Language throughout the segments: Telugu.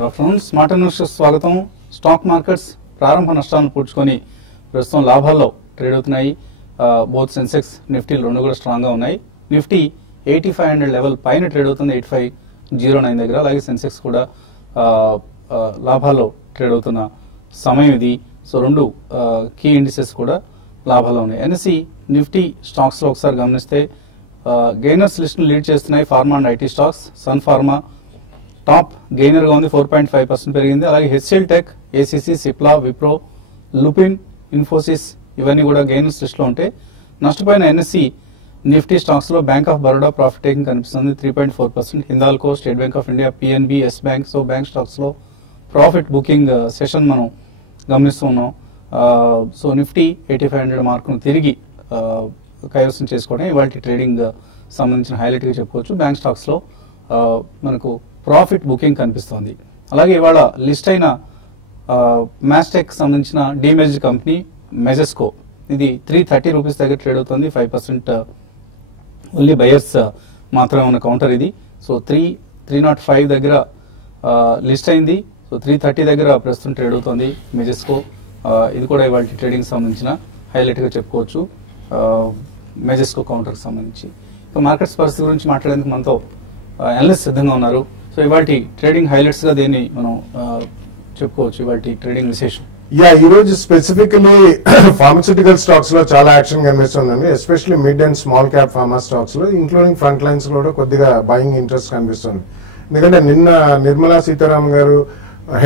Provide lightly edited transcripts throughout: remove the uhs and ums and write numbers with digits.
Good afternoon. స్మార్ట్ న్యూస్ స్వాగతం. స్టాక్ మార్కెట్స్ ప్రారంభ నష్టాలను పూడ్చుకొని ప్రస్తుతం లాభాల్లో ట్రేడ్ అవుతున్నాయి. బోత్ సెన్సెక్స్ నిఫ్టీలు రెండు కూడా స్ట్రాంగ్ గా ఉన్నాయి. నిఫ్టీ 8500 లెవెల్ పైన ట్రేడ్ అవుతుంది 8509 దగ్గర. అలాగే సెన్సెక్స్ కూడా లాభాల్లో ట్రేడ్ అవుతున్న సమయం ఇది. సో రెండు కీ ఇండిసెస్ కూడా లాభాల్లో ఉన్నాయి. ఎన్ఎస్సి నిఫ్టీ స్టాక్స్ లో ఒకసారి గమనిస్తే గెయినర్స్ లిస్ట్ లీడ్ చేస్తున్నాయి pharma and IT stocks. Sun Pharma top gainer గా ఉంది, 4.5% పెరిగింది. అలాగే HCL Tech, ACC, Cipla, Wipro, Lupin, Infosys ఇవన్నీ కూడా గెయినర్స్ లిస్ట్ లో ఉంటే నష్టపోయిన ఎన్ఎస్సి నిఫ్టీ స్టాక్స్ లో Bank of Baroda profit taking కనిపిస్తుంది 3.4%. Hindalco, State Bank of India, PNB, Yes Bank. So bank stocks లో ప్రాఫిట్ బుకింగ్ సెషన్ మనం గమనిస్తూ ఉన్నాం. సో నిఫ్టీ 8500 మార్కును తిరిగి కైవసం చేసుకోవడం ఇవాళ ట్రేడింగ్ సంబంధించిన హైలైట్ గా చెప్పుకోవచ్చు. బ్యాంక్ స్టాక్స్ లో మనకు ప్రాఫిట్ బుకింగ్ కనిపిస్తోంది. అలాగే ఇవాళ లిస్ట్ అయిన మ్యాస్టెక్ సంబంధించిన డీమెర్జ్ కంపెనీ మెజెస్కో, ఇది 330 రూపీస్ దగ్గర ట్రేడ్ అవుతుంది. 5% ఓన్లీ బయర్స్ మాత్రమే ఉన్న కౌంటర్ ఇది. సో 305 దగ్గర లిస్ట్ అయింది. సో 330 దగ్గర ప్రస్తుతం ట్రేడ్ అవుతుంది మెజెస్కో. ఇది కూడా ఇవాళ ట్రేడింగ్ సంబంధించిన హైలైట్ గా చెప్పుకోవచ్చు మెజెస్కో కౌంటర్ కి సంబంధించి. ఇక మార్కెట్స్ పరిస్థితి గురించి మాట్లాడేందుకు మనతో అనలిస్ట్ సిద్ధంగా ఉన్నారు. సో ఇవాళ ట్రేడింగ్ హైలైట్స్ గా దేన్ని మనం చెప్పుకోవచ్చు, ఇవాళ ట్రేడింగ్ విశేషం? ఈ రోజు స్పెసిఫికలీ ఫార్మస్యూటికల్ స్టాక్స్ లో చాలా యాక్షన్ కనిపిస్తుందండి. Especially mid and small cap pharma stocks లో, ఇంక్లూడింగ్ ఫ్రంట్ లైన్స్ లో కూడా కొద్దిగా బయింగ్ ఇంట్రెస్ట్ కనిపిస్తుంది. ఎందుకంటే నిన్న నిర్మలా సీతారామన్ గారు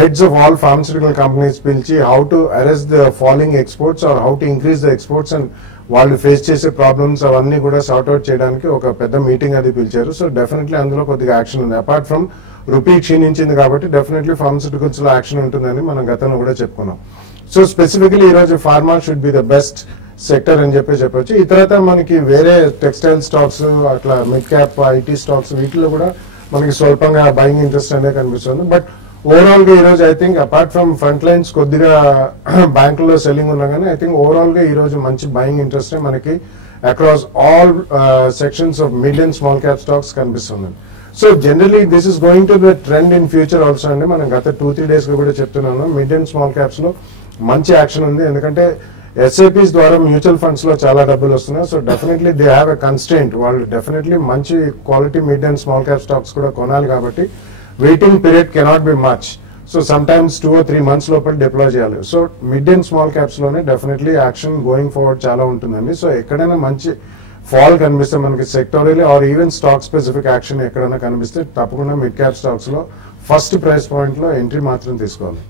heads of all pharmaceutical companies పిలిచి how to arrest the following exports or how to increase the exports and వాళ్ళు ఫేస్ చేసే ప్రాబ్లమ్స్ అవన్నీ కూడా సార్ట్అవుట్ చేయడానికి ఒక పెద్ద మీటింగ్ అది పిలిచారు. సో డెఫినెట్లీ అందులో కొద్దిగా యాక్షన్ ఉంది. అపార్ట్ ఫ్రమ్ రూపీ క్షీణించింది కాబట్టి డెఫినెట్లీ ఫార్మస్యూటికల్స్ లో యాక్షన్ ఉంటుందని మనం గతంలో కూడా చెప్పుకున్నాం. సో స్పెసిఫికలీ ఈ రోజు pharma should be the best sector అని చెప్పొచ్చు. ఈ తర్వాత మనకి వేరే టెక్స్టైల్ స్టాక్స్, అట్లా మిడ్ క్యాప్ ఐటీ స్టాక్స్ వీటిలో కూడా మనకి స్వల్పంగా బయింగ్ ఇంట్రెస్ట్ అనేది కనిపిస్తుంది. బట్ ఓవరాల్ గా ఈ రోజు I think apart from front lines కొద్దిగా బ్యాంకుల్లో సెల్లింగ్ ఉన్నా కానీ ఐ థింక్ ఓవరాల్ గా ఈ రోజు మంచి బయింగ్ ఇంట్రెస్ట్ మనకి across all sections of mid and small cap stocks కనిపిస్తుంది. So generally this is going to the trend in future also అండి. మనం గత 2-3 డేస్ గా కూడా చెప్తున్నాను మిడ్ అండ్ స్మాల్ క్యాప్స్ లో మంచి యాక్షన్ ఉంది. ఎందుకంటే ఎస్ఐపిస్ ద్వారా మ్యూచువల్ ఫండ్స్ లో చాలా డబ్బులు వస్తున్నాయి. So definitely they have a constraint. వాళ్ళు డెఫినెట్లీ మంచి quality mid and small cap stocks కూడా కొనాలి కాబట్టి waiting period cannot be much. So sometimes 2 or 3 months లోపల డిప్లాయ్ చేయాలి. So mid and small caps లోనే డెఫినెట్లీ యాక్షన్ గోయింగ్ ఫార్వర్డ్ చాలా ఉంటుందండి. సో ఎక్కడైనా మంచి ఫాల్ కనిపిస్తే మనకి sectorial or even stock specific action ఎక్కడైనా కనిపిస్తే తప్పకుండా మిడ్ క్యాప్ స్టాక్స్ లో ఫస్ట్ ప్రైస్ పాయింట్ లో ఎంట్రీ మాత్రం తీసుకోవాలి.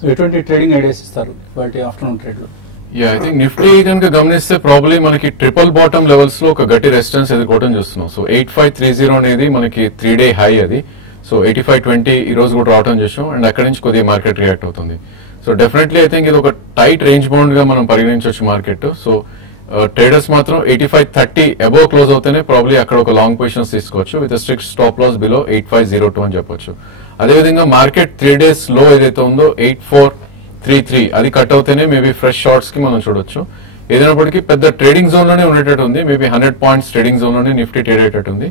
సో ఎటువంటి ట్రేడింగ్ ఐడియాస్ ఇస్తారు వాటి ఆఫ్టర్నూన్ ట్రేడ్ లో? ఐ థింక్ నిఫ్టీ కనుక గమనిస్తే ప్రాబ్లీ మనకి ట్రిపుల్ బాటమ్ లెవెల్స్ లో ఒక గట్టి రెసిస్టెన్స్ ఎదుర్కోవడం చూస్తున్నాం. సో 8530 అనేది మనకి 3-day హై అది. సో 8520 ఈ రోజు కూడా రావడం చూసాం అండ్ అక్కడి నుంచి కొద్దిగా మార్కెట్ రియాక్ట్ అవుతుంది. సో డెఫినెట్లీ ఐ థింక్ ఇది ఒక టైట్ రేంజ్ బౌండ్ గా మనం పరిగణించవచ్చు మార్కెట్. సో ట్రేడర్స్ మాత్రం 8530 అబోవ్ క్లోజ్ అవుతేనే ప్రాబ్లీ అక్కడ ఒక లాంగ్ పొజిషన్స్ తీసుకోవచ్చు with strict stop loss below 8502 అని చెప్పొచ్చు. అదేవిధంగా మార్కెట్ 3 days లో ఏదైతే ఉందో 8433 అది కట్ అవుతేనే మేబీ ఫ్రెష్ షార్ట్స్ కి మనం చూడొచ్చు. ఏదైనప్పటికీ పెద్ద ట్రేడింగ్ జోన్ లోనే ఉండేటట్టు ఉంది. మేబీ 100 points ట్రేడింగ్ జోన్ లోనే నిఫ్టీ ట్రేడ్ అయ్యేటట్టు ఉంది.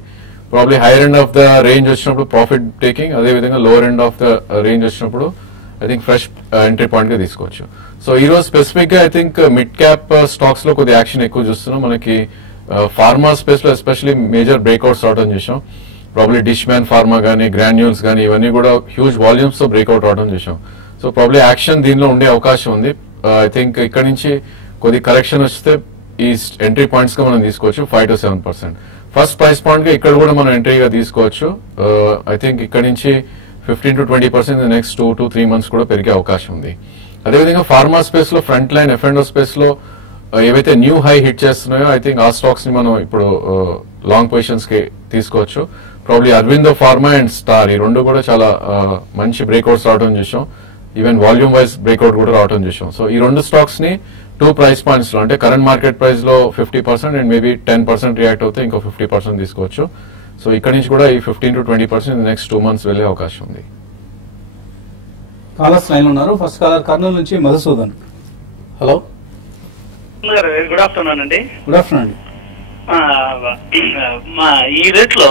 Probably higher end of the range వచ్చినప్పుడు ప్రాఫిట్ టేకింగ్, అదేవిధంగా lower end of the range వచ్చినప్పుడు I think fresh entry point గా తీసుకోవచ్చు. సో ఈ రోజు స్పెసిఫిక్ గా I think mid cap stocks లో కొద్దిగా యాక్షన్ ఎక్కువ చూస్తున్నాం. మనకి ఫార్మా స్పేస్ లో ఎస్పెషల్లీ మేజర్ బ్రేక్అవుట్స్ రావడం చేసాం. ప్రాబ్లీ డిష్ మ్యాన్ ఫార్మా గానీ, గ్రాన్యూల్స్ గానీ ఇవన్నీ కూడా హ్యూజ్ వాల్యూమ్స్ తో బ్రేక్అవుట్ రావడం చేసాం. సో ప్రాబ్లీ యాక్షన్ దీనిలో ఉండే అవకాశం ఉంది. ఐ థింక్ ఇక్కడ నుంచి కొద్ది కరెక్షన్ వస్తే ఈ ఎంట్రీ పాయింట్స్ గా మనం తీసుకోవచ్చు 5 to 7%. ఫస్ట్ ప్రైస్ పాయింట్ గా ఇక్కడ కూడా మనం ఎంట్రీగా తీసుకోవచ్చు. ఐ థింక్ ఇక్కడ నుంచి 15 to 20% నెక్స్ట్ 2 to 3 months కూడా పెరిగే అవకాశం ఉంది. అదేవిధంగా ఫార్మా స్పేస్ లో ఫ్రంట్ లైన్ F&O స్పేస్ లో ఏవైతే న్యూ హై హిట్ చేస్తున్నాయో ఐ థింక్ ఆ స్టాక్స్ ని మనం ఇప్పుడు లాంగ్ పొజిషన్స్ కి తీసుకోవచ్చు. Probably Aurobindo pharma and star ఈ రెండు కూడా చాలా మంచి బ్రేక్అవుట్స్ రావడం చూసాం. ఈవెన్ వాల్యూమ్ వైజ్ బ్రేక్అవుట్ కూడా రావడం చూసాం. సో ఈ రెండు స్టాక్స్ ని 2 price points లో అంటే కరెంట్ మార్కెట్ ప్రైస్ లో 50% అండ్ మేబీ 10% రియాక్ట్ అవుతే ఇంకో 50% తీసుకోవచ్చు. సో ఇక్కడ నుంచి కూడా ఈ 15 to 20% నెక్స్ట్ 2 months వెళ్లే అవకాశం ఉంది. కాలర్స్ లైన్ ఉన్నారు. ఫస్ట్ కాలర్ కర్నూలు నుంచి మధుసూదన్. హలో, గుడ్ ఆఫ్టర్నూన్ అండి. గుడ్ ఆఫ్టర్నూన్ అండి. ఈ రేట్ లో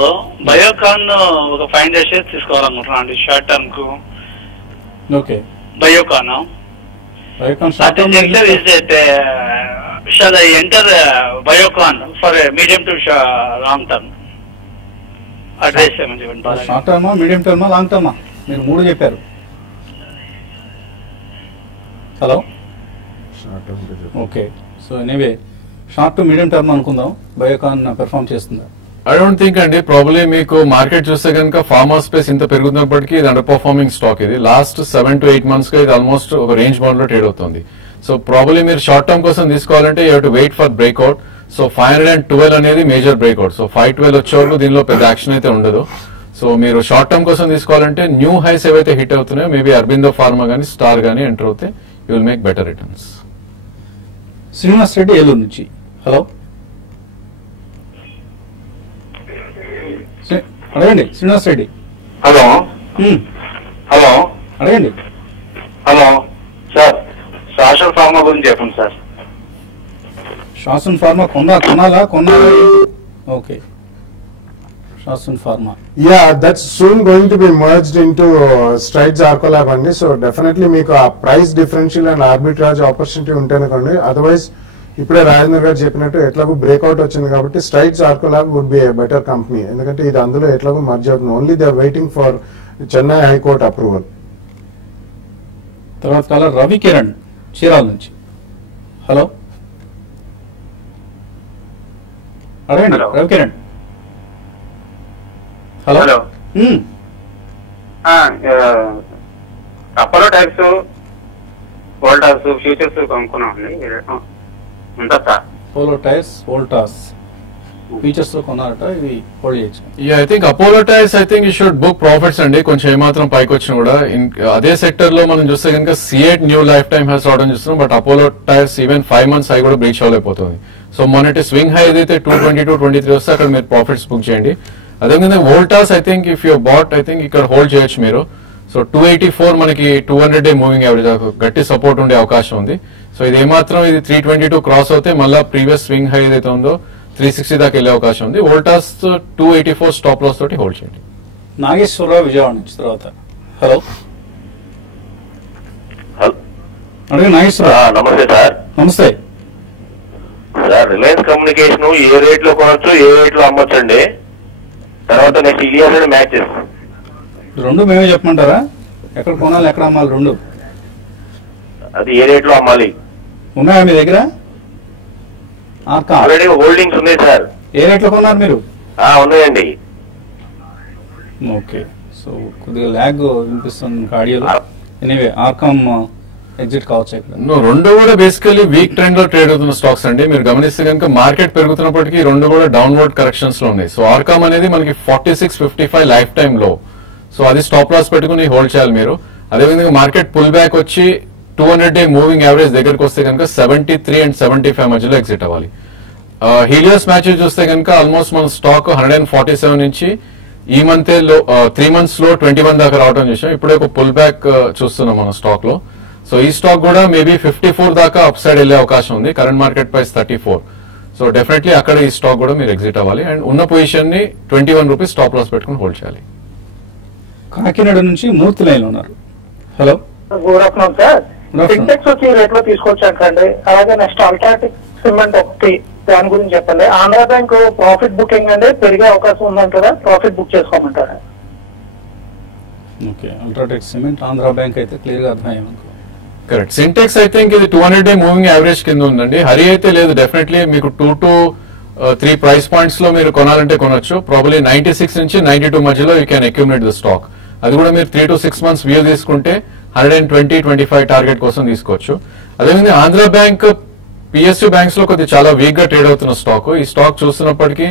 బయోకాన్ ఒక 500 షేర్స్ తీసుకోవాలనుకుంటున్నాను అండి షార్ట్ టర్మ్ కు. Okay, Biocon short term shall I enter Biocon for a medium to long term? Address ఏమని చెప్పండి. షార్ట్ టర్మా, మీడియం టర్మా, లాంగ్ టర్మా? మీరు 3 చెప్పారు. Hello, okay. So anyway short to medium term అనుకుందాం. బయోకాన్ పెర్ఫామ్ చేస్తుందా? ఐ డోంట్ థింక్ అండి. ప్రాబ్లీ మీకు మార్కెట్ చూస్తే కనుక ఫార్మా స్పేస్ ఇంత పెరుగుతున్నప్పటికీ ఇది అండర్ పర్ఫార్మింగ్ స్టాక్. ఇది లాస్ట్ 7 to 8 months గా ఇది ఆల్మోస్ట్ ఒక రేంజ్ బౌండ్ లో ట్రేడ్ అవుతుంది. సో ప్రాబ్లీ మీరు షార్ట్ టర్మ్ కోసం తీసుకోవాలంటే you have to wait for breakout. So 512 అనేది మేజర్ బ్రేక్అవుట్. సో 512 వచ్చే వరకు దీనిలో పెద్ద యాక్షన్ అయితే ఉండదు. సో మీరు షార్ట్ టర్మ్ కోసం తీసుకోవాలంటే న్యూ హైస్ ఏవైతే హిట్ అవుతున్నాయో మేబీ అరబిందో ఫార్మా కానీ స్టార్ కానీ ఎంటర్ అవుతే you will make better returns. Srinivas Reddy Eluru నుంచి. హలో, అడగండి శ్రీనివాస్ రెడ్డి. హలో హలో అడగండి. హలో సార్, శాశ్వత ఫార్మా గురించి చెప్పండి సార్. శాసన్ ఫార్మా కొనాలా? Okay, Shasun pharma. Yeah, that's soon going to be merged into Strides Arcolab అండి. సో డెఫినెట్లీ మీకు ఆ price differential and arbitrage opportunity ఉంటేనుకోండి. అదర్వైజ్ ఇప్పుడే రాజేంద్ర గారు చెప్పినట్టు ఎట్లాగో బ్రేక్అవుట్ వచ్చింది కాబట్టి Strides Arcolab would be a better company. ఎందుకంటే ఇది అందులో ఎట్లాగో మర్జ్ అవుతుంది. Only they are waiting for Chennai high court approval. తర్వాత కాలర్ రవి కిరణ్ చీరాల నుంచి. హలో, అడగండి Ravi Kiran. Hello. Apollo tyres, Voltas futures కొనుక్కున్నామండి. ఉందా sir? Apollo tyres, Voltas features లో కొన్నారట, ఇవి హోల్డ్ చేయొచ్చు. I think Apollo tyres I think you should book profits అండి. కొంచెం ఏమాత్రం పైకి వచ్చినా కూడా అదే సెక్టర్ లో మనం చూస్తే కనుక సిఎట్ న్యూ లైఫ్ టైమ్ హైస్ రావడం చూస్తున్నాం. But Apollo tyres even 5 months high కూడా బ్రీచ్ అవ్వలేకపోతుంది. సో మొన్నటి స్వింగ్ హై ఏదైతే 222, 23 వస్తే అక్కడ మీరు ప్రాఫిట్స్ బుక్ చేయండి. అదేవిధంగా Voltas I think if you bought I think ఇక్కడ హోల్డ్ చేయొచ్చు మీరు. సో 284 మనకి 200-day మూవింగ్ యావరేజ్ గట్టి సపోర్ట్ ఉండే అవకాశం ఉంది. సో ఇది ఏమాత్రం ఇది 322 క్రాస్ అవుతే మళ్ళీ ప్రీవియస్ స్వింగ్ హై ఏదైతే ఉందో 360 దాకా వెళ్ళే అవకాశం ఉంది. వోల్టాస్ 284 స్టాప్ లాస్ తోటి హోల్డ్ చేయండి. నాగేశ్వరరావు విజయవాడ నుంచి. తర్వాత హలో, అడిగి నాగేశ్వరరావు. నమస్తే సార్. నమస్తే సార్, రిలయన్స్ కమ్యూనికేషన్ ఏ రేట్ లో కొనొచ్చు, ఏ రేట్ లో అమ్మొచ్చండి? తర్వాత నెక్స్ట్ ఇలియాస్ అండ్ మ్యాచెస్ రెండు మేమే చెప్పమంటారా? ఎక్కడ కొనాలి, ఎక్కడ అమ్మాలి? రెండు అది ఏ రేట్ లో అమ్మాలి? ఉన్నాయా మీ దగ్గర? ఆల్రెడీ హోల్డింగ్స్ ఉన్నాయి సార్. ఏ రేట్ లో కొన్నారు మీరు? ఉన్నాయండి. ఓకే, సో కొద్దిగా ల్యాగ్ వినిపిస్తుంది ఆడియోలో. ఎనీవే ఆర్కామ్ ఎగ్జిట్ కావచ్చు ఇక్కడ. రెండు కూడా బేసికలీ వీక్ ట్రెండ్ లో ట్రేడ్ అవుతున్న స్టాక్స్ అండి. మీరు గమనిస్తే కనుక మార్కెట్ పెరుగుతున్నప్పటికీ రెండు కూడా డౌన్వర్డ్ కరెక్షన్స్ లో ఉన్నాయి. సో ఆర్కామ్ అనేది మనకి 46.55 లైఫ్ టైమ్ లో. సో అది స్టాప్ లాస్ పెట్టుకుని హోల్డ్ చేయాలి మీరు. అదేవిధంగా మార్కెట్ పుల్ బ్యాక్ వచ్చి 200-day మూవింగ్ యావరేజ్ దగ్గరకు వస్తే కనుక 73 and 75 మధ్యలో ఎగ్జిట్ అవ్వాలి. హీలియోస్ మ్యాచెస్ చూస్తే కనుక ఆల్మోస్ట్ మన స్టాక్ 147 నుంచి ఈ మంత్ 3 months లో 21 దాకా రావడం చూసాం. ఇప్పుడే ఒక పుల్ బ్యాక్ చూస్తున్నాం మన స్టాక్ లో. సో ఈ స్టాక్ కూడా మేబీ 54 దాకా అప్ సైడ్ వెళ్లే అవకాశం ఉంది. Current market price 34. So definitely అక్కడ ఈ స్టాక్ కూడా మీరు ఎగ్జిట్ అవ్వాలి. అండ్ ఉన్న పొజిషన్ ని 21 రూపీస్ స్టాప్ లాస్ పెట్టుకుని హోల్డ్ చేయాలి. కాకినాడ నుంచి మూర్తి లైన్ ఉన్నారు. Hello, good afternoon sir. Sintex వచ్చి రేట్ లో తీసుకోవచ్చండి. అలాగే నెక్స్ట్ అల్ట్రాటెక్ సిమెంట్ ఒకటి, దాని గురించి చెప్పండి. ఆంధ్ర బ్యాంక్ ప్రాఫిట్ బుకింగ్ అంటే పెరిగే అవకాశం ఉందంటారా? ప్రాఫిట్ బుక్ చేసుకోమంటారా? Okay, UltraTech cement, Andhra bank అయితే క్లియర్ గా అర్థమయ్యాం. కరెక్ట్. సింటెక్స్ ఐ థింక్ ఇది 200-day మూవింగ్ యావరేజ్ కింద ఉందండి. హరి అయితే లేదు. డెఫినెట్లీ మీకు 2 to 3 ప్రైస్ పాయింట్స్ లో మీరు కొనాలంటే కొనొచ్చు. ప్రాబబ్లీ 96 నుంచి 92 మధ్యలో you can accumulate the stock. అది కూడా మీరు 3 to 6 months వ్యూ తీసుకుంటే 120-125 టార్గెట్ కోసం తీసుకోవచ్చు. అదేవిధంగా ఆంధ్ర బ్యాంక్, పిఎస్యూ బ్యాంక్స్ లో కొద్దిగా చాలా వీక్ గా ట్రేడ్ అవుతున్న స్టాక్. ఈ స్టాక్ చూస్తున్నప్పటికీ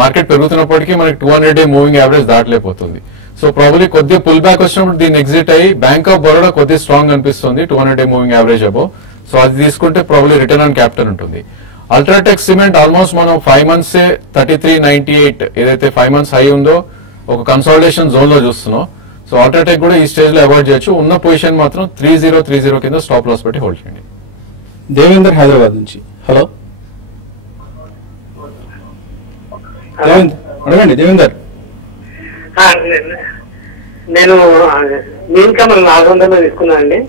మార్కెట్ పెరుగుతున్నప్పటికీ మనకి 200-day మూవింగ్ యావరేజ్ దాటలేకపోతుంది. సో ప్రాబబ్లీ కొద్దిగా పుల్ బ్యాక్ వచ్చినప్పుడు దీన్ని ఎగ్జిట్ అయ్యి బ్యాంక్ ఆఫ్ బరోడా కొద్దిగా స్ట్రాంగ్ అనిపిస్తుంది 200-day మూవింగ్ యావరేజ్ అబో. సో అది తీసుకుంటే ప్రాబబ్లీ రిటర్న్ ఆన్ క్యాపిటల్ ఉంటుంది. అల్ట్రాటెక్ సిమెంట్ ఆల్మోస్ట్ మనం 5 months 33.98 ఏదైతే 5 months హై ఉందో ఒక కన్సాలిడేషన్ జోన్ లో చూస్తున్నాం. సో అల్ట్రాటెక్ కూడా ఈ స్టేజ్ లో అవాయిడ్ చేయొచ్చు. ఉన్న పొజిషన్ మాత్రం 3030 కింద స్టాప్ లాస్ పెట్టి హోల్డ్ చేయండి. దేవేందర్ హైదరాబాద్ నుంచి. హలో, అడగండి దేవేందర్. నేను ఇన్కమ్ 400 తీసుకున్నానండి.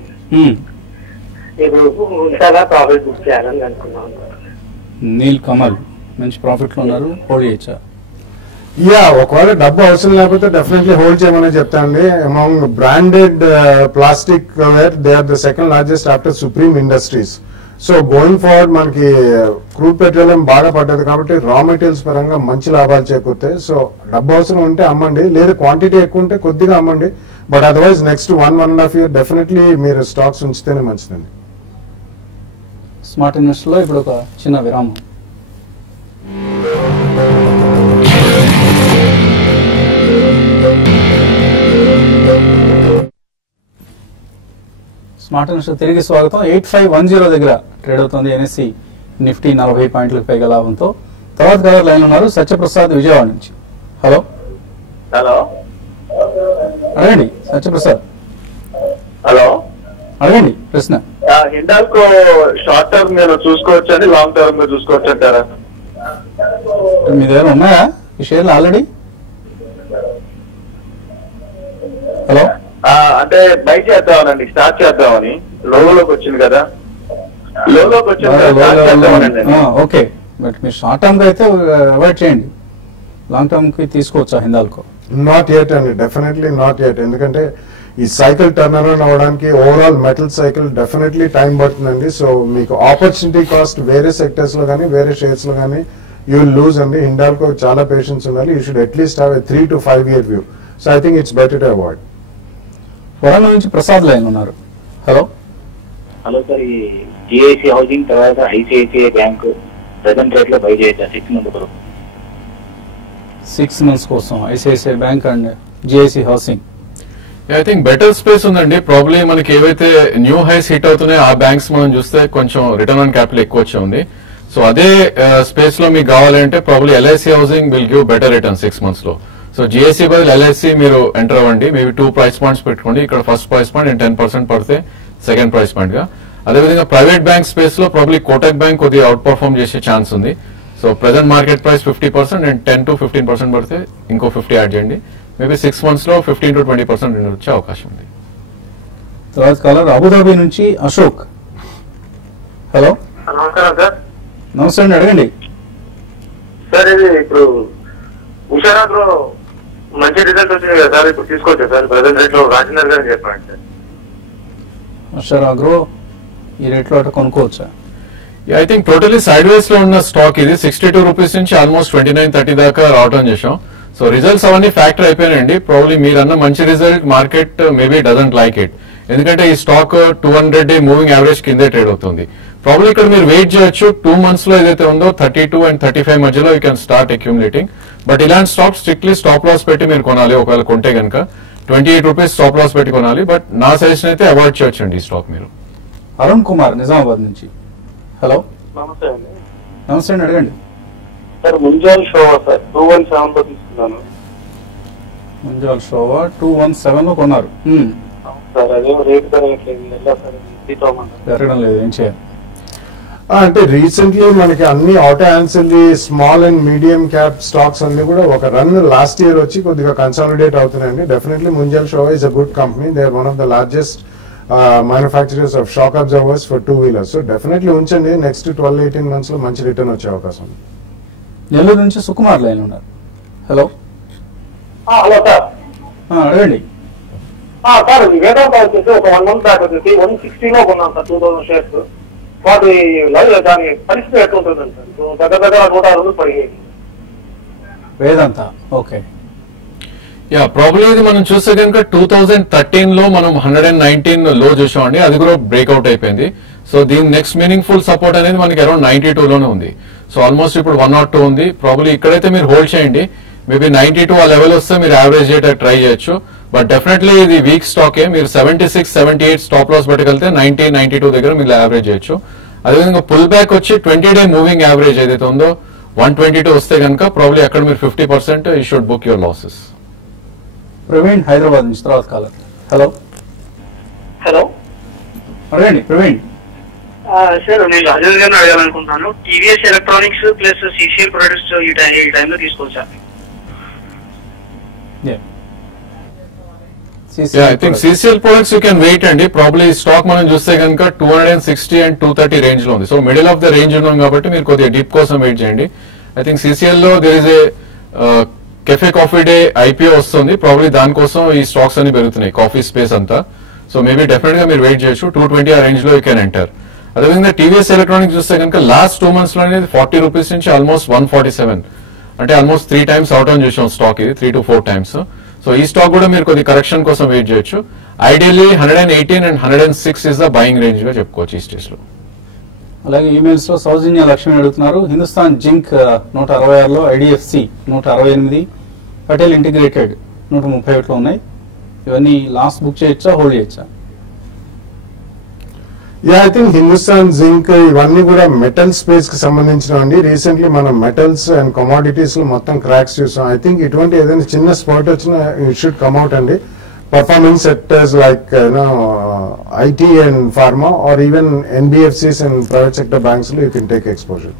ఇప్పుడు ఉంచాలా ప్రాఫిట్ బుక్ చేయాలని అనుకున్నాను. నీల్ కమల్ మంచి ప్రాఫిట్ లో ఉన్నారు, హోల్డ్ చేయొచ్చా? ఒకవేళ డబ్బు అవసరం లేకపోతే డెఫినెట్లీ హోల్డ్ చేయమని చెప్తానండి. Among branded plastic ware they are the second largest after Supreme Industries. So going forward మనకి క్రూడ్ పెట్రోలియం బాగా పడ్డది కాబట్టి రా మెటీరియల్స్ పరంగా మంచి లాభాలు చేకూరుతాయి. సో డబ్బు అవసరం ఉంటే అమ్మండి, లేదా క్వాంటిటీ ఎక్కువ ఉంటే కొద్దిగా అమ్మండి. But otherwise next 1.5 year definitely మీరు స్టాక్స్ ఉంచితేనే మంచిదండి. స్మార్ట్ ఇన్వెస్టర్ లో ఇప్పుడు ఒక చిన్న విరామం. స్మార్ట్ ఇన్వెస్టర్ తిరిగి స్వాగతం. 8510 దగ్గర ట్రేడ్ అవుతుంది ఎన్ఎస్సి నిఫ్టీ 40 పాయింట్లకు పైగా లాభంతో. తర్వాత కలర్ లైన్ ఉన్నారు సత్యప్రసాద్ విజయవాడ నుంచి. హలో హలో అడగండి సత్యప్రసాద్. హలో అడగండి ప్రశ్న. హిండాల్కో షార్ట్ టర్మ్ నేను చూసుకోవచ్చు అని లాంగ్ టర్మ్ గా చూసుకోవచ్చు అంటారా? మీ దగ్గర ఉన్నాయా ఈ షేర్లు ఆల్రెడీ? హలో అంటే బై చేద్దామనండి, స్టార్ట్ చేద్దామని. లోలోకి వచ్చింది కదా, లోలోకి వచ్చింది కదా, స్టార్ట్ చేద్దామనండి. ఓకే, బట్ మీరు షార్ట్ టర్మ్ గా అయితే అవాయిడ్ చేయండి. లాంగ్ టర్మ్ కి తీసుకోవచ్చా హిందాల్కో? నాట్ యెట్ అండి, డెఫినెట్లీ నాట్ యెట్. ఎందుకంటే ఈ సైకిల్ టర్న్ అరౌండ్ అవడానికి overall metal cycle definitely time పడుతుందండి. సో మీకు ఆపర్చునిటీ కాస్ట్ వేరే సెక్టర్స్ లో కానీ వేరే షేర్స్ లో కానీ యూ విల్ లూజ్ అండి. హిండాల్కో చాలా పేషెన్స్ ఉండాలి. You should at least have a 3 to 5 year view. So I think it's better to avoid. Warangal నుంచి ప్రసాద్ లైన్ ఉన్నారు. హలో హలో సార్, ఈ జిఐసి హౌసింగ్ తర్వాత ఐసిఐసిఐ బ్యాంక్ ప్రెసెంట్ రేట్ లో బై చేయొచ్చా 6 months వరకు? 6 months కోసం ICICI bank and GIC housing. I think better space ఉందండి. ప్రాబ్లీ మనకి ఏవైతే న్యూ హైస్ హిట్ అవుతున్నాయో ఆ బ్యాంక్స్ మనం చూస్తే కొంచెం రిటర్న్ ఆన్ క్యాపిటల్ ఎక్కువ వచ్చి ఉంది. సో అదే స్పేస్ లో మీకు కావాలంటే probably LIC housing will give better return 6 months లో. సో జిఎస్సి బదులు ఎల్ఐసి మీరు ఎంటర్ అవ్వండి. మేబీ 2 price points పెట్టుకోండి. ఇక్కడ ఫస్ట్ ప్రైస్ పాయింట్ అండ్ 10% పడితే సెకండ్ ప్రైస్ పాయింట్ గా. అదేవిధంగా ప్రైవేట్ బ్యాంక్ స్పేస్ లో ప్రాబ్లీ కోటక్ బ్యాంక్ కొద్దిగా అవుట్ పర్ఫార్మ్ చేసే ఛాన్స్ ఉంది. So present market price 50% and 10 to 15% పడితే ఇంకో 50 యాడ్ చేయండి. మేబీ 6 months లో 15 to 20% వచ్చే అవకాశం ఉంది. తర్వాత కాలర్ అబుదాబి నుంచి అశోక్. హలో నమస్కారం సార్. నమస్తే అండి, అడగండి. సార్ ఇది ఇప్పుడు ఉషారాగ్రో మంచి రిజల్ట్ వచ్చింది కదా సార్, ఇప్పుడు తీసుకోవచ్చా సార్? ప్రెసెంట్ రేట్ లో రాజేందర్ గారు చెప్పండి సార్. ఉషారాగ్రో ఈ రేట్ లో అట్లా కొనుక్కోవచ్చా? I think totally sideways లో ఉన్న స్టాక్ ఇది 62 రూపీస్ నుంచి ఆల్మోస్ట్ 29-30 దాకా రావడం చేసాం. సో రిజల్ట్స్ అవన్నీ ఫ్యాక్టర్ అయిపోయినాయండి. ప్రాబ్లీ మీరన్న మంచి result market maybe doesn't like it. ఎందుకంటే ఈ స్టాక్ 200-day మూవింగ్ యావరేజ్ కిందే ట్రేడ్ అవుతుంది. ప్రాబ్లీ ఇక్కడ మీరు వెయిట్ చేయొచ్చు. 2 months లో ఏదైతే ఉందో 32 and 35 మధ్యలో you can start accumulating. But ఇలాంటి స్టాక్ స్ట్రిక్ట్లీ స్టాప్ లాస్ పెట్టి మీరు కొనాలి. ఒకవేళ కొంటే కనుక 28 రూపీస్ స్టాప్ లాస్ పెట్టి కొనాలి. బట్ నా సజెషన్ అయితే అవాయిడ్ చేయొచ్చండి ఈ స్టాక్ మీరు. అరుణ్ కుమార్ నిజామాబాద్ నుంచి. హలో నమస్తే అండి. నమస్తే అండి, అడగండి. సార్ ముంజాల్ షోవా సార్ 217 లో తీసుకున్నాను. ముంజాల్ షోవా 217 లో కొన్నారు. సార్ అదే రేట్ పెరగట్లేదు, ఎలా సార్ పెరగడం లేదు, ఏం చేయాలి? అంటే రీసెంట్లీ మనకి అన్ని auto ancillary small and medium cap stocks అన్ని కూడా ఒక రన్ లాస్ట్ ఇయర్ వచ్చి కొద్దిగా కన్సాలిడేట్ అవుతున్నాయండి. Definitely Munjal Showa is a good company. They are one of the largest manufacturers of shock absorbers for 2-wheelers. So definitely ఉంచండి. నెక్స్ట్ 12-18 months లో మంచి రిటర్న్ వచ్చే అవకాశం ఉంది. నెల్లూరు నుంచి సుకుమార్ లైన్ ఉన్నారు. హలో హలో సార్, అడగండి. సార్ వేదాంత వచ్చేసి ఒక 1 month బ్యాక్ వచ్చేసి 160 లో కొన్నాను సార్ 2000 షేర్స్. వాటి దాని పరిస్థితి ఎట్లా ఉంటుందండి సార్? దగ్గర 160 పడిపోయింది వేదాంత. ఓకే, యా ప్రాబ్లీ ఇది మనం చూస్తే కనుక 2013 లో మనం 119 లో చూసామండి. అది కూడా బ్రేక్అవుట్ అయిపోయింది. సో దీని నెక్స్ట్ మీనింగ్ఫుల్ సపోర్ట్ అనేది మనకి అరౌండ్ 92 లోనే ఉంది. సో ఆల్మోస్ట్ ఇప్పుడు 102 ఉంది. ప్రాబ్లీ ఇక్కడైతే మీరు హోల్డ్ చేయండి. మేబీ 92 ఆ లెవెల్ వస్తే మీరు యావరేజ్ చేయడానికి ట్రై చేయొచ్చు. బట్ డెఫినెట్లీ ఇది వీక్ స్టాకే. మీరు 76-78 స్టాప్ లాస్ పెట్టగలిగితే 90-92 దగ్గర మీరు యావరేజ్ చేయొచ్చు. అదేవిధంగా పుల్ బ్యాక్ వచ్చి 20-day మూవింగ్ యావరేజ్ ఏదైతే ఉందో 122 వస్తే కనుక ప్రాబ్లీ అక్కడ మీరు 50% you should book your losses. Praveen Hyderabad నుంచి తర్వాత కాలర్. హలో హలో అడగండి ప్రవీణ్. సార్ నేను రాజేంద్ర గారిని అడగాలనుకుంటున్నాను. TVS electronics plus CCL products ఈ టైంలో తీసుకోవచ్చా? I think CCL products you can wait అండి. ప్రాబ్లీ స్టాక్ మనం చూస్తే కనుక 260 and 230 రేంజ్ లో ఉంది. So middle of the range ఉన్నాం కాబట్టి మీరు కొద్దిగా డిప్ కోసం వెయిట్ చేయండి. ఐ థింక్ CCL లో there is a Cafe Coffee Day IPO వస్తుంది. ప్రాబ్లీ దానికోసం ఈ స్టాక్స్ అన్ని పెరుగుతున్నాయి, కాఫీ స్పేస్ అంతా. సో మేబీ డెఫినెట్ గా మీరు వెయిట్ చేయొచ్చు. 220 ఆ రేంజ్ లో యూ కెన్ ఎంటర్. అదేవిధంగా టీవీఎస్ ఎలక్ట్రానిక్స్ చూస్తే కనుక లాస్ట్ 2 months లో అనేది 40 రూపీస్ నుంచి ఆల్మోస్ట్ 147, అంటే ఆల్మోస్ట్ 3 times అవుట్ ఆన్ చేసాం స్టాక్ ఇది, 3 to 4 times. సో ఈ స్టాక్ కూడా మీరు కొద్ది కరెక్షన్ కోసం వెయిట్ చేయొచ్చు. Ideally 118 and 106 is the buying range గా చెప్పుకోవచ్చు ఈ స్టేజ్ లో. అలాగే ఈమెయిల్స్ లో సౌజన్య లక్ష్మి అడుగుతున్నారు, హిందుస్థాన్ జింక్ 166లో, IDFC 168, పటేల్ ఇంటిగ్రేటెడ్ 131లో ఉన్నాయి. ఇవన్నీ లాస్ట్ బుక్ చేయొచ్చా, హోల్డ్ చేయొచ్చా? ఐ థింక్ హిందుస్థాన్ జింక్ ఇవన్నీ కూడా మెటల్ స్పేస్ కి సంబంధించినవండి. రీసెంట్లీ మనం మెటల్స్ అండ్ కమోడిటీస్ లో మొత్తం క్రాక్స్ చూసాం. ఐ థింక్ ఇటువంటి ఏదైనా చిన్న స్పాట్ వచ్చినా ఇట్ షుడ్ కమ్ అవుట్ అండి. Performing sectors like IT and pharma or even NBFCs and private sector banks లో you can take exposure.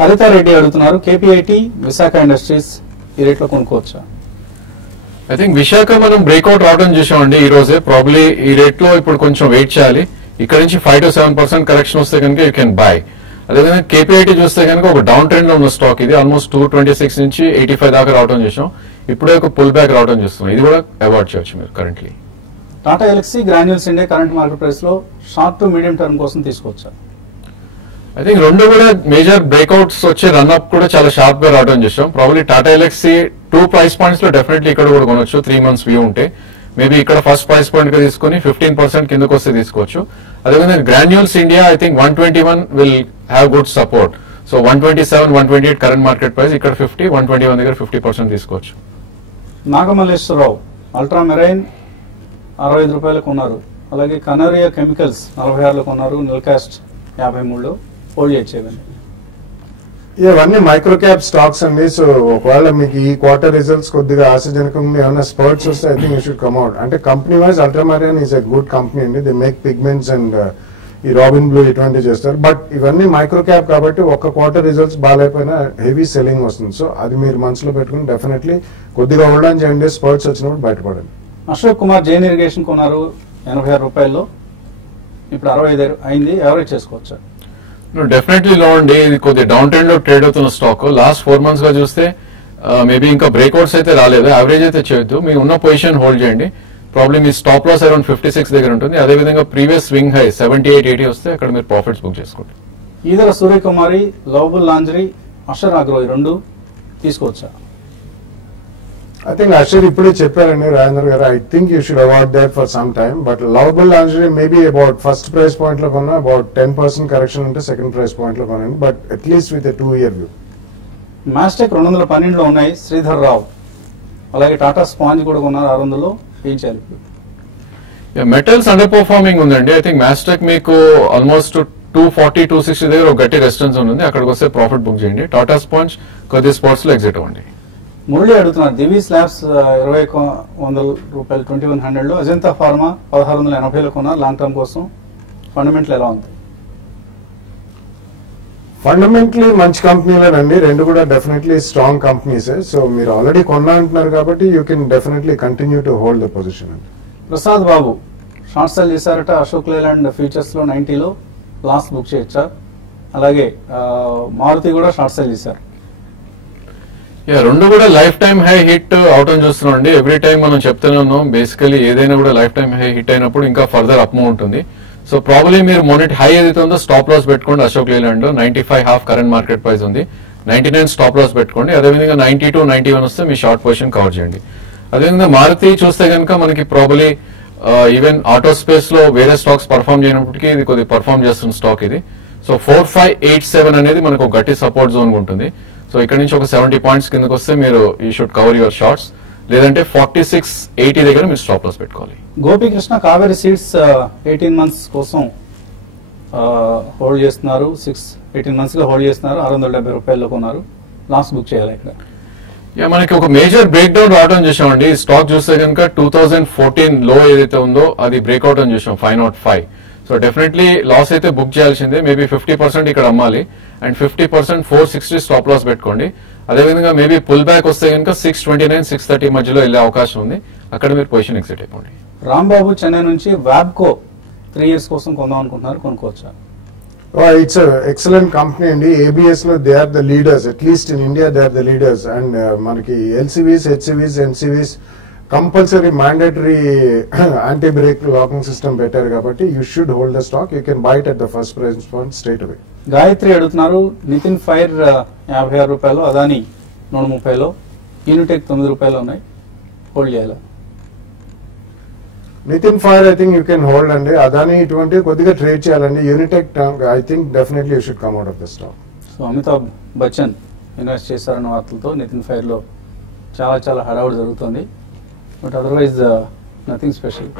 Haritha Reddy అడుగుతున్నారు, KPIT విశాఖ ఇండస్ట్రీస్ ఈ రేట్ లో కొనుక్కోవచ్చా? ఐ థింక్ విశాఖ మనం బ్రేక్అవుట్ రావడం చూసామండి ఈ రోజే. ప్రాబ్లీ ఈ రేట్ లో ఇప్పుడు కొంచెం వెయిట్ చేయాలి. ఇక్కడ నుంచి 5 to 7% కరెక్షన్ వస్తే కనుక యూ కెన్ బై. అదేవిధంగా KPIT చూస్తే కనుక ఒక డౌన్ ట్రెండ్ లో ఉన్న స్టాక్ ఇది. ఆల్మోస్ట్ 226 నుంచి 85 దాకా రావడం చేసాం. ఇప్పుడే ఒక పుల్ బ్యాక్ రావడం చేస్తున్నాం. ఇది కూడా అవాయిడ్ చేయొచ్చు మీరు currently. Tata LXI granules India current market price లో షార్ట్ టు మీడియం టర్మ్ కోసం తీసుకోవచ్చా? ఐ థింక్ రెండు కూడా మేజర్ బ్రేక్అవుట్స్ వచ్చే రన్అప్ కూడా చాలా షార్ప్ గా రావడం చేసాం. Probably Tata LXI 2 price points లో డెఫినెట్లీ ఇక్కడ కూడా కొనొచ్చు. 3 months వ్యూ ఉంటే మేబీ ఇక్కడ ఫస్ట్ ప్రైస్ పాయింట్ గా తీసుకుని 15% కిందకు వస్తే తీసుకోవచ్చు. అదేవిధంగా granules India I think 121 will have good support. So 127, 128 current market price, ఇక్కడ 50, 121 దగ్గర 50% తీసుకోవచ్చు. నాగమల్లేశ్వరరావు అల్ట్రా మెరైన్ 65 రూపాయలకు ఉన్నారు. అలాగే కనరియా కెమికల్స్ 46లో కొన్నారు. నిల్కాస్ట్ 53లో హోల్డ్ చేయొచ్చు. ఇవన్నీ మైక్రో క్యాప్ స్టాక్స్ అండి. సో ఒకవేళ మీకు ఈ క్వార్టర్ రిజల్ట్స్ కొద్దిగా ఆశాజనకంగా ఏమైనా స్పర్ట్స్ వస్తే I think you should come out. అంటే company wise ultramarine is a good company అండి. దే మేక్ పిగ్మెంట్స్ అండ్ ఈ రాబిన్ బ్లూ ఇటువంటివి చేస్తారు. బట్ ఇవన్నీ మైక్రో క్యాప్ కాబట్టి ఒక్క క్వార్టర్ రిజల్ట్స్ బాగాలేకపోయినా హెవీ సెల్లింగ్ వస్తుంది. సో అది మీరు మనసులో పెట్టుకుని డెఫినెట్లీ కొద్దిగా హోల్డ్ ఆన్ చేయండి. స్పర్ట్స్ వచ్చినప్పుడు బయటపడండి. అశోక్ కుమార్ జైన్ ఇరిగేషన్ కొన్నారు 86 రూపాయల్లో, ఇప్పుడు 65 అయింది. ఎవరేజ్ చేసుకోవచ్చా? డెఫినెట్లీ లో అండి. ఇది కొద్దిగా డౌన్ ట్రెండ్ లో ట్రేడ్ అవుతున్న స్టాక్. లాస్ట్ 4 months గా చూస్తే మేబీ ఇంకా బ్రేక్అవుట్స్ అయితే రాలేదు. యావరేజ్ అయితే చేయొద్దు. మీ ఉన్న పొజిషన్ హోల్డ్ చేయండి. ప్రాబ్లమ్ మీ స్టాప్ లాస్ అరౌండ్ 56 దగ్గర ఉంటుంది. అదేవిధంగా ప్రీవియస్ స్వింగ్ హై 78, 80 వస్తే అక్కడ మీరు ప్రాఫిట్స్ బుక్ చేసుకోండి. Eedara Suryakumari, lovable lingerie, Ashar agro ఈ రెండు తీసుకోవచ్చా? ఐ థింక్ అషర్ ఇప్పుడే చెప్పారండి రాజేంద్ర గారు. I think you should avoid that for some time. But lovable lingerie maybe about first price point లో కొన్నా అబౌట్ 10% కరెక్షన్ ఉంటే సెకండ్ ప్రైస్ పాయింట్ లో కొనండి. But at least with 2 year view. Mastek 212లో ఉన్నాయి. శ్రీధర్ రావు. అలాగే టాటా స్పాంజ్ కూడా కొన్నారు 600లో. ఏం చేయాలి? మెటల్స్ అండర్ పర్ఫార్మింగ్ ఉందండి. ఐ థింక్ మాస్టెక్ మీకు ఆల్మోస్ట్ 240, 260 దగ్గర ఒక గట్టి రెసిస్టెన్స్ ఉంది. అక్కడికి వస్తే ప్రాఫిట్ బుక్ చేయండి. టాటా స్పాంజ్ కొద్ది స్పాట్స్ లో ఎగ్జిట్ అవ్వండి. మురళి అడుగుతున్నారు, దివి స్లాబ్స్ 2100 రూపాయలు 2100లో, అజంతా ఫార్మా 1680లో కొన్నారు లాంగ్ టర్మ్ కోసం. ఫండమెంటల్ ఎలా ఉంది? ఫండమెంటలీ మంచి కంపెనీలేనండి. రెండు కూడా డెఫినెట్లీ స్ట్రాంగ్ కంపెనీస్. సో మీరు ఆల్రెడీ కొన్నా అంటున్నారు కాబట్టి you can definitely continue to hold the position అండి. ప్రసాద్ బాబు షార్ట్ సెల్ చేశారట అశోక్ లేలాండ్ ఫ్యూచర్స్ లో 90లో, లాస్ట్ బుక్ చేయొచ్చా? అలాగే మారుతి కూడా షార్ట్ సెల్ చేశారు. రెండు కూడా లైఫ్ టైమ్ హై హిట్ అవటం చూస్తున్నాం అండి. ఎవ్రీ టైం మనం చెప్తూనే ఉన్నాం, బేసికలీ ఏదైనా కూడా లైఫ్ టైమ్ హై హిట్ అయినప్పుడు ఇంకా ఫర్దర్ అప్ మూవ్ ఉంటుంది. సో ప్రాబ్లీ మీరు మొన్నటి హై ఏదైతే ఉందో స్టాప్ లాస్ పెట్టుకోండి. Ashok Leyland 95.5 current market price ఉంది. 99 స్టాప్ లాస్ పెట్టుకోండి. అదేవిధంగా 92, 91 వస్తే మీ షార్ట్ పొజిషన్ కవర్ చేయండి. అదేవిధంగా మారుతి చూస్తే కనుక మనకి ప్రాబ్లీ ఈవెన్ ఆటో స్పేస్ లో వేరే స్టాక్స్ పర్ఫామ్ చేయనప్పటికీ ఇది కొద్దిగా పర్ఫామ్ చేస్తున్న స్టాక్ ఇది. సో 4587 అనేది మనకు ఒక గట్టి సపోర్ట్ జోన్ ఉంటుంది. సో ఇక్కడ నుంచి ఒక 70 పాయింట్స్ కిందకి వస్తే మీరు you should cover your shorts. లేదంటే 4680 దగ్గర మీరు స్టాప్ లాస్ పెట్టుకోవాలి. గోపీకృష్ణ కావేరీ సీడ్స్ 18 months కోసం హోల్డ్ చేస్తున్నారు. 18 months గా హోల్డ్ చేస్తున్నారు. 670 రూపాయల్లో కొన్నారు. లాస్ట్ బుక్ చేయాలి ఇక్కడ. మనకి ఒక మేజర్ బ్రేక్ డౌన్ రావడం చూసామండి. స్టాక్ చూస్తే కనుక 2014 లో ఏదైతే ఉందో అది బ్రేక్అవుట్ అని చూసాం 505. సో డెఫినెట్లీ లాస్ అయితే బుక్ చేయాల్సిందే. మేబీ 50% ఇక్కడ అమ్మాలి అండ్ 50% 460 స్టాప్ లాస్ పెట్టుకోండి. అదేవిధంగా మేబీ పుల్ బ్యాక్ వస్తే కనుక 629, 630 మధ్యలో వెళ్ళే అవకాశం ఉంది. అక్కడ మీరు పొజిషన్ ఎగ్జిట్ అయిపోండి. రాంబాబు చెన్నై నుంచి వ్యాబ్కో 3 years కోసం కొందాం అనుకుంటున్నారు, కొనుక్కోవచ్చా? ఇట్స్ ఎక్సలెంట్ కంపెనీ అండి. ఏబిఎస్ లో they are the leaders, at least in India they are the leaders. And మనకి LCVs, HCVs, NCVs compulsory mandatory anti brake locking system పెట్టారు కాబట్టి you should hold the stock. You can buy it at the first price point straight away. Gayatri అడుగుతున్నారు, నితిన్ ఫైర్ 56 రూపాయలు, అదాని 130లో, యూనిటెక్ 9 రూపాయలు ఉన్నాయి, హోల్డ్ చేయాలా? Nitin fire I think you can hold అండి. అదాని ఇటువంటి కొద్దిగా ట్రేడ్ చేయాలండి. Unitech I think definitely you should come out of the stock. So Amitabh Bachchan invest చేశారన్న వార్తలతో నితిన్ ఫైర్లో చాలా హడావుడి జరుగుతుంది. But otherwise nothing special.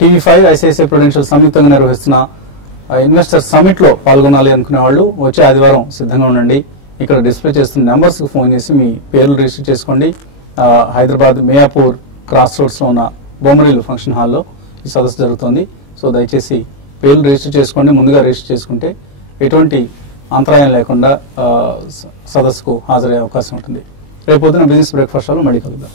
TV five ICICI Prudential సంయుక్తంగా నిర్వహిస్తున్న ఇన్వెస్టర్ సమిట్ లో పాల్గొనాలి అనుకునే వాళ్ళు వచ్చే ఆదివారం సిద్ధంగా ఉండండి. ఇక్కడ డిస్ప్లే చేస్తున్న నెంబర్స్ కి ఫోన్ చేసి మీ పేర్లు రిజిస్టర్ చేసుకోండి. హైదరాబాద్ మియాపూర్ క్రాస్ రోడ్స్ లో ఉన్న బొమ్మరిల్లు ఫంక్షన్ హాల్లో ఈ సదస్సు జరుగుతుంది. సో దయచేసి పేర్లు రిజిస్టర్ చేసుకోండి. ముందుగా రిజిస్టర్ చేసుకుంటే ఎటువంటి అంతరాయం లేకుండా సదస్సుకు హాజరయ్యే అవకాశం ఉంటుంది. రేపు పొద్దున బిజినెస్ బ్రేక్ఫాస్ట్ లో మళ్ళీ కలుద్దాం.